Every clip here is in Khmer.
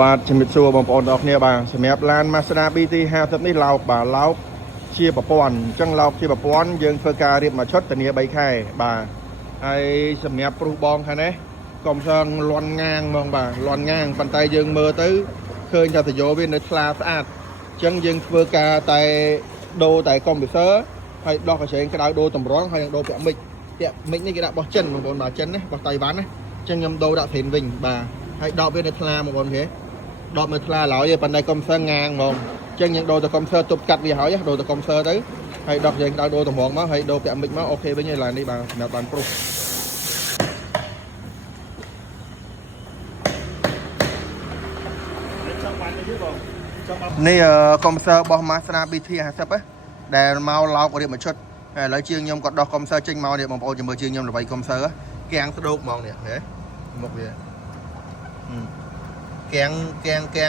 បាទជំរាបសួរបងប្អូនទាំងអស់គ្នាបាទសម្រាប់ឡាន Mazda BT 50នេះឡោកបាទឡោកជាប្រព័ន្ធអញ្ចឹងឡោកជាប្រព័ន្ធយើងធ្វើការរៀបមួយឈុតធានា3ខែបាទហើយសម្រាប់ព្រុសបងខាងនេះកុំសងលន់ងាងហ្មងបាទលន់ងាងប៉ុន្តែយើងមើលទៅឃើញថាតយោវានៅថ្លាស្អាតអញ្ចឹងយើងធ្វើការតែដូរតែកុំព្យូទ័រហើយដោះកញ្ឆេងក្តៅដូរតម្រង់ហើយនឹងដូរពាក់មិចនេះគេដាក់បោះចិនបងប្អូនបាទចិនណាបោះតៃវ៉ាន់ណាអញ្ចឹងខ្ញុំដូរដាក់ត្រេនវិញបាទហើយដបវានៅថ្លាបងប្អូនគេដបនៅថ្លាឡើយប៉ុន្តែកុំសើងាងហ្មងអញ្ចឹងយើងដូរទៅកុំសើទប់កាត់វាហើយដូរទៅកុំសើទៅហើយដកយើងដូរតម្រងមកហើយដូរពាក់មិចមកអូខេវិញហើយឡាននេះបាទសម្រាប់បានព្រុសនេះកុំសើរបស់ Mazda BT 50ណាដែលមកឡោករៀបមួយឈុតហើយឥឡូវជាងខ្ញុំគាត់ដោះកុំសើចេញមកនេះបងប្អូនចាំមើលជាងខ្ញុំល្បីកុំសើគាំងស្ដោកហ្មងនេះហ៎មុខវាគាំ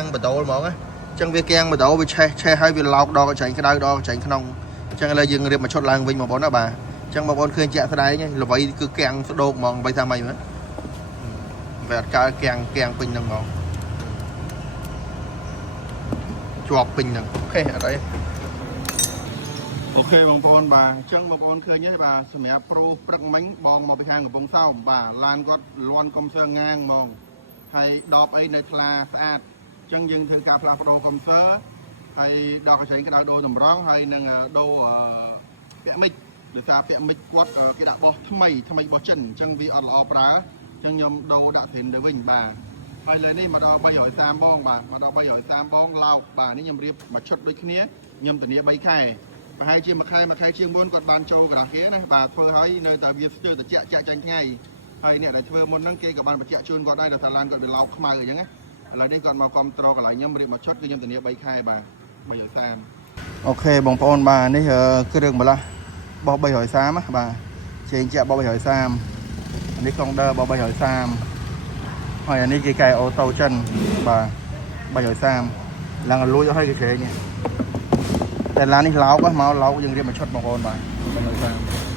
ងបដូលហ្មងណាអញ្ចឹងវាគាំងបដូលវាឆេះហើយវាឡោកដកកញ្ចែងក្តៅដកកញ្ចែងក្នុងអញ្ចឹងឥឡូវយើងរៀបមួយឈុតឡើងវិញបងប្អូនណាបាទអញ្ចឹងបងប្អូនឃើញជាក់ស្ដែងល្បីគឺគាំងស្ដោកហ្មងបីថាម៉េចមើលវាអត់កើគាំងពេញហ្នឹងហ្មងជាប់ពេញហ្នឹងអូខេអត់អីអូខេបងប្អូនបាទអញ្ចឹងបងប្អូនឃើញទេបាទសម្រាប់ប្រូព្រឹកមិញបងមកពីខាងកំពង់សោមបាទឡានគាត់លន់កុំសើងាងហ្មងហើយដបអីនៅថ្លាស្អាតអញ្ចឹងយើងធ្វើការផ្លាស់ប្ដូរកុំសើហើយដកកញ្ចែងក្តៅដូរតម្រង់ហើយនឹងដូរពាក់មិចដោយសារពាក់មិចគាត់គេដាក់បោះថ្មីបោះចិនអញ្ចឹងវាអត់ល្អប្រើអញ្ចឹងខ្ញុំដូរដាក់ត្រេនទៅវិញបាទហើយលើនេះមកដល់330បងបាទមកដល់330បងឡោកបាទនេះខ្ញុំរៀបមួយឈុតដូចគ្នាខ្ញុំធានា3ខែប្រហែលជាមួយខែជាងមុនគាត់បានចូលក្រាស់គេណាបាទធ្វើឲ្យនៅតែវាស្ទើរតែចាក់ចាញ់ថ្ងៃហើយអ្នកដែលធ្វើមុនហ្នឹងគេក៏បានបញ្ជាក់ជូនគាត់ដែរដោយសារឡានគាត់វាឡោកខ្មៅអញ្ចឹងណាឥឡូវនេះគាត់មកគ្រប់ត្រូលកន្លែងខ្ញុំរៀបមួយឈុតគឺខ្ញុំធានា3ខែបាទ330អូខេបងប្អូនបាទនេះគ្រឿងម្លាស់បោះ330ណាបាទជែងចាក់បោះ330នេះកុងដឺបោះ330ហើយអានេះគេកែអូតូចិនបាទ330ឡើងលួចឲ្យកញ្ឆេងតែឡាននេះឡោកមកឡោកយើងរៀបមួយឈុតបងប្អូនបាទ330